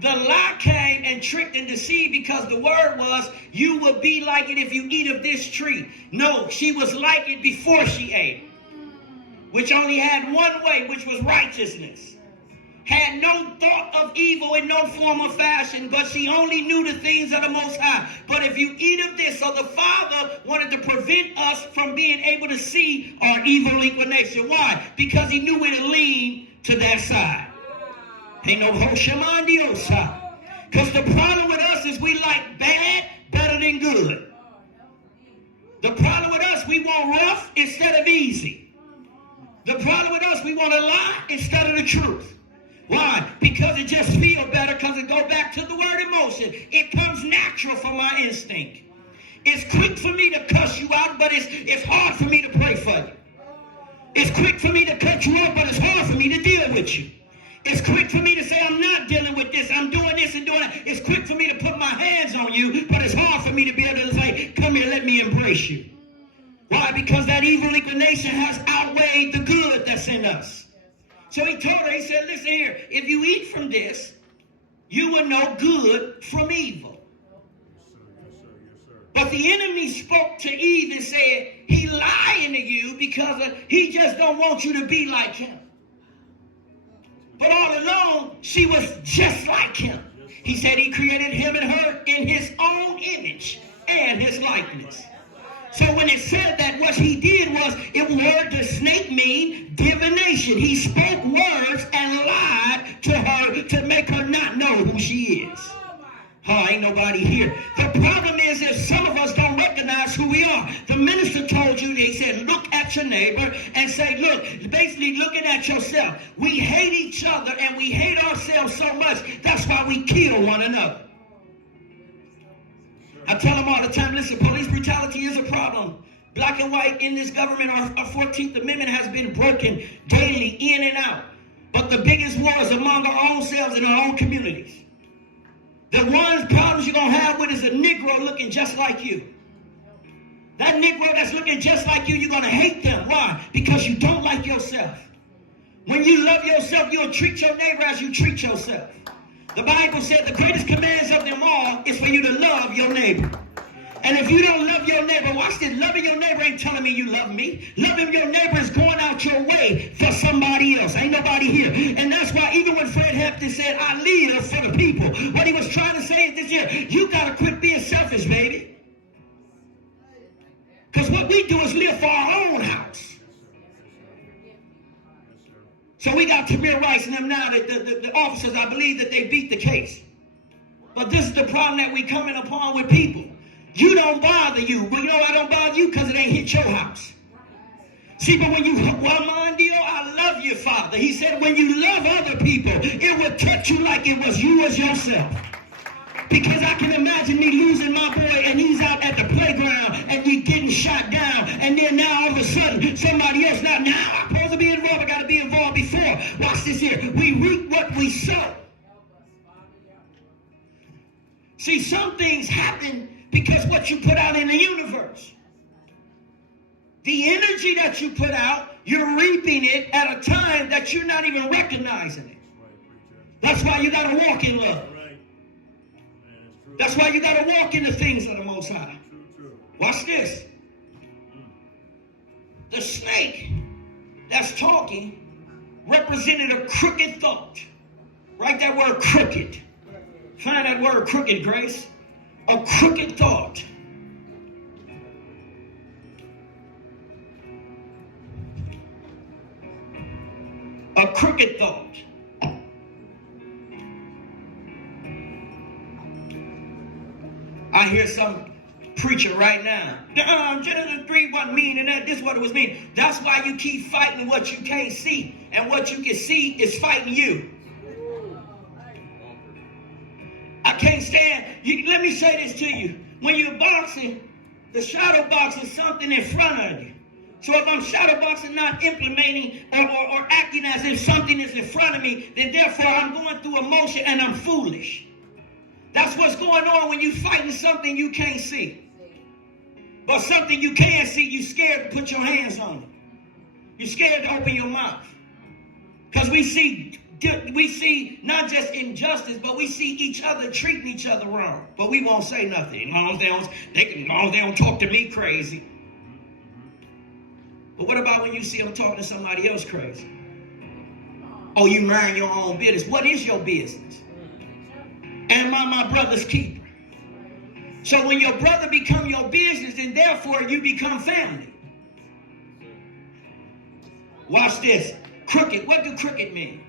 The lie came and tricked and deceived because the word was, you will be like it if you eat of this tree. No, she was like it before she ate, which only had one way, which was righteousness. Had no thought of evil in no form or fashion, but she only knew the things of the Most High. But if you eat of this, so the Father wanted to prevent us from being able to see our evil inclination. Why? Because he knew it would lean to that side. Ain't no Hoshamandiosa. Because the problem with us is we like bad better than good. The problem with us, we want rough instead of easy. The problem with us, we want to lie instead of the truth. Why? Because it just feels better, because it goes back to the word emotion. It comes natural from my instinct. It's quick for me to cuss you out, but it's hard for me to pray for you. It's quick for me to cut you off, but it's hard for me to deal with you. It's quick for me to say, I'm not dealing with this, I'm doing this and doing that. It's quick for me to put my hands on you, but it's hard for me to be able to say, come here, let me embrace you. Why? Because that evil inclination has outweighed the good that's in us. So he told her, he said, listen here, if you eat from this, you will know good from evil. But the enemy spoke to Eve and said, he lying to you because he just don't want you to be like him. But all along, she was just like him. He said he created him and her in his own image and his likeness. So when it said that, what he did was, word the snake mean divination. He spoke words and lied to her to make her not know who she is. Oh, ain't nobody here. The problem is that some of us don't recognize who we are. The minister told you, he said, look at your neighbor and say, look, basically looking at yourself. We hate each other and we hate ourselves so much. That's why we kill one another. I tell them all the time, listen, police brutality is a problem. Black and white in this government, our 14th Amendment has been broken daily, in and out. But the biggest war is among our own selves in our own communities. The one problems you're going to have with is a Negro looking just like you. That Negro that's looking just like you, you're going to hate them. Why? Because you don't like yourself. When you love yourself, you'll treat your neighbor as you treat yourself. The Bible said the greatest commands of them all is for you to love your neighbor. And if you don't love your neighbor, watch this. Loving your neighbor ain't telling me you love me. Loving your neighbor is going out your way for somebody else. Ain't nobody here. And that's why even when Fred Hampton said, I live for the people, what he was trying to say is this year, you got to quit being selfish, baby. Because what we do is live for our own house. So we got Tamir Rice and them now, the officers, I believe that they beat the case. But this is the problem that we coming upon with people. You don't bother you. Well, you know I don't bother you because it ain't hit your house. See, but when you, I love you, Father. He said when you love other people, it will touch you like it was you as yourself. Because I can imagine me losing my boy and he's out at the playground and you getting shot down. And then now all of a sudden somebody else, now I'm supposed to be involved. I got to be involved before. Watch this here. We reap what we sow. See, some things happen because what you put out in the universe. The energy that you put out, you're reaping it at a time that you're not even recognizing it. That's why you got to walk in love. That's why you got to walk in the things of the Most High. Watch this. The snake that's talking represented a crooked thought. Write that word crooked. Find that word crooked, Grace. A crooked thought. A crooked thought. I hear some preacher right now. Genesis 3 wasn't mean and that this is what it was mean. That's why you keep fighting what you can't see. And what you can see is fighting you. I can't stand. Let me say this to you. When you're boxing, the shadow box is something in front of you. So if I'm shadow boxing, not implementing or acting as if something is in front of me, then therefore I'm going through emotion and I'm foolish. That's what's going on when you're fighting something you can't see. But something you can see, you're scared to put your hands on it. You're scared to open your mouth. Because we see we see not just injustice, but we see each other treating each other wrong. But we won't say nothing. As long as they don't talk to me crazy. But what about when you see them talking to somebody else crazy? Oh, you mind your own business. What is your business? Am I my brother's keeper? So when your brother become your business, then therefore you become family. Watch this. Crooked. What do crooked mean?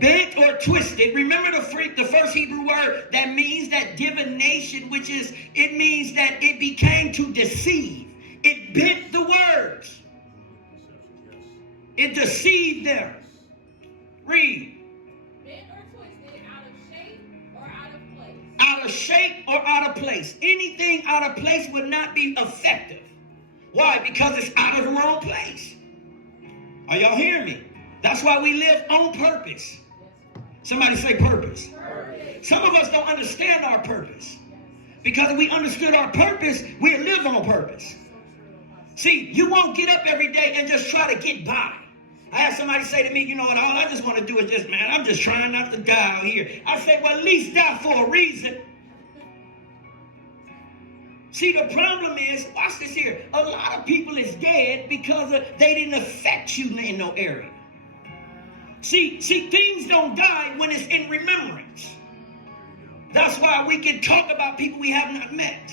Bent or twisted. Remember the first Hebrew word that means that divination, which is, it means that it became to deceive. It bent the words. It deceived them. Read. Bent or twisted, out of shape or out of place. Out of shape or out of place. Anything out of place would not be effective. Why? Because it's out of the wrong place. Are y'all hearing me? That's why we live on purpose. Somebody say purpose. Some of us don't understand our purpose. Because if we understood our purpose, we'd live on purpose. See, you won't get up every day and just try to get by. I had somebody say to me, you know what, all I just want to do is just, man, I'm just trying not to die out here. I say, well, at least die for a reason. See, the problem is, watch this here, a lot of people is dead because they didn't affect you in no area. See, things don't die when it's in remembrance. That's why we can talk about people we have not met.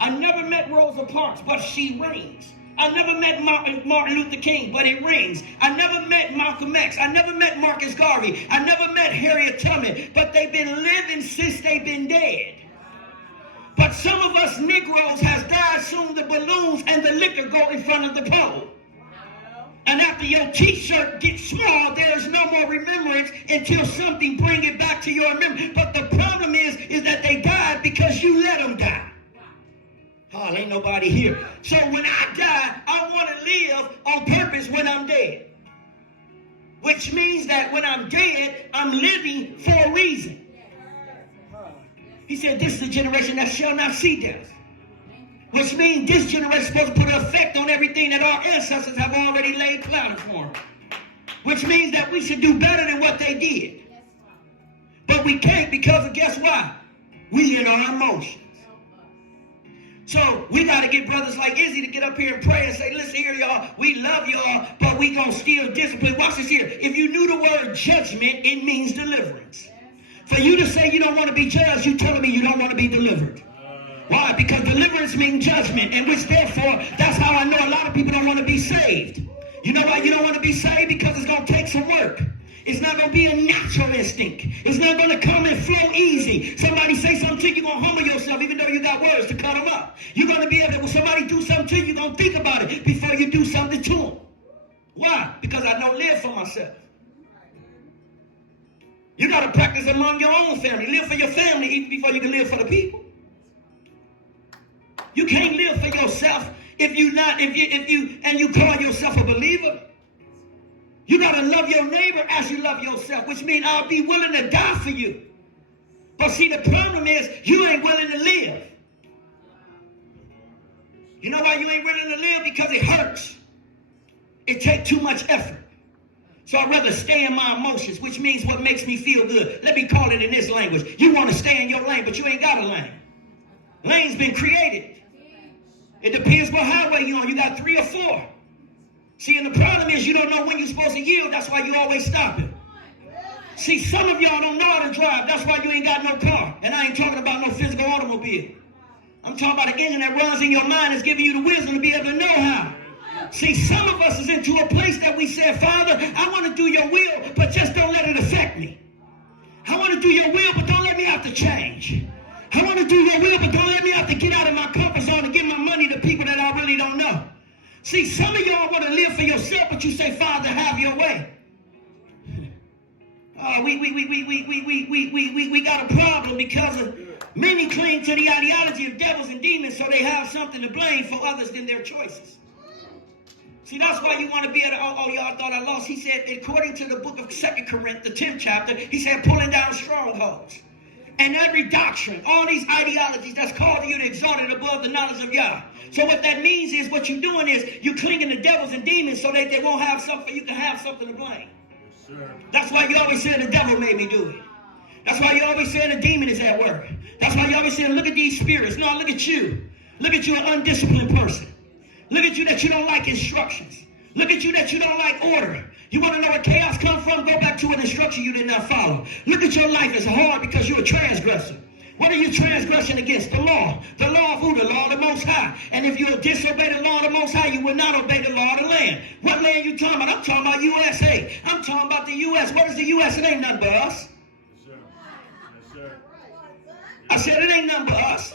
I never met Rosa Parks, but she reigns. I never met Martin Luther King, but he reigns. I never met Malcolm X. I never met Marcus Garvey. I never met Harriet Tubman, but they've been living since they've been dead. But some of us Negroes has died soon the balloons and the liquor go in front of the pole. And after your t-shirt gets small, there is no more remembrance until something bring it back to your memory. But the problem is that they died because you let them die. Oh, ain't nobody here. So when I die, I want to live on purpose when I'm dead. Which means that when I'm dead, I'm living for a reason. He said, this is the generation that shall not see death. Which means this generation is supposed to put an effect on everything that our ancestors have already laid planned for. Which means that we should do better than what they did. But we can't because of guess why? We in our emotions. So we got to get brothers like Izzy to get up here and pray and say, listen here, y'all, we love y'all, but we going to still discipline. Watch this here. If you knew the word judgment, it means deliverance. For you to say you don't want to be judged, you're telling me you don't want to be delivered. Why? Because deliverance means judgment, and which therefore, that's how I know a lot of people don't want to be saved. You know why you don't want to be saved? Because it's going to take some work. It's not going to be a natural instinct. It's not going to come and flow easy. Somebody say something to you, you're going to humble yourself even though you got words to cut them up. You're going to be able to, when somebody do something to you, you're going to think about it before you do something to them. Why? Because I don't live for myself. You got to practice among your own family. Live for your family even before you can live for the people. You can't live for yourself if you call yourself a believer. You got to love your neighbor as you love yourself, which means I'll be willing to die for you. But see, the problem is you ain't willing to live. You know why you ain't willing to live? Because it hurts. It takes too much effort. So I'd rather stay in my emotions, which means what makes me feel good. Let me call it in this language. You want to stay in your lane, but you ain't got a lane. Lane's been created. It depends what highway you're on. You got 3 or 4. See, and the problem is you don't know when you're supposed to yield. That's why you always stopping. See, some of y'all don't know how to drive. That's why you ain't got no car. And I ain't talking about no physical automobile. I'm talking about the engine that runs in your mind is giving you the wisdom to be able to know how. See, some of us is into a place that we said, Father, I want to do your will, but just don't let it affect me. I want to do your will, but don't let me have to change. I want to do your will, but don't let me have to get out of my comfort zone and give my money to people that I really don't know. See, some of y'all want to live for yourself, but you say, Father, have your way. We got a problem because of many cling to the ideology of devils and demons so they have something to blame for others than their choices. See, that's why you want to be able to, y'all thought I lost. He said, according to the book of 2 Corinthians, the 10th chapter, he said, pulling down strongholds. And every doctrine, all these ideologies that's calling you to exalt it above the knowledge of God. So what that means is what you're doing is you're clinging to devils and demons so that they won't have something, you can have something to blame. That's why you always say the devil made me do it. That's why you always say the demon is at work. That's why you always say, look at these spirits. No, look at you. Look at you, an undisciplined person. Look at you that you don't like instructions. Look at you that you don't like order. You want to know where chaos comes from? Go back to an instruction you did not follow. Look at your life as hard because you're a transgressor. What are you transgressing against? The law. The law of who? The law of the Most High. And if you disobey the law of the Most High, you will not obey the law of the land. What land you talking about? I'm talking about USA. I'm talking about the U.S. What is the U.S.? It ain't nothing but us. I said it ain't nothing but us.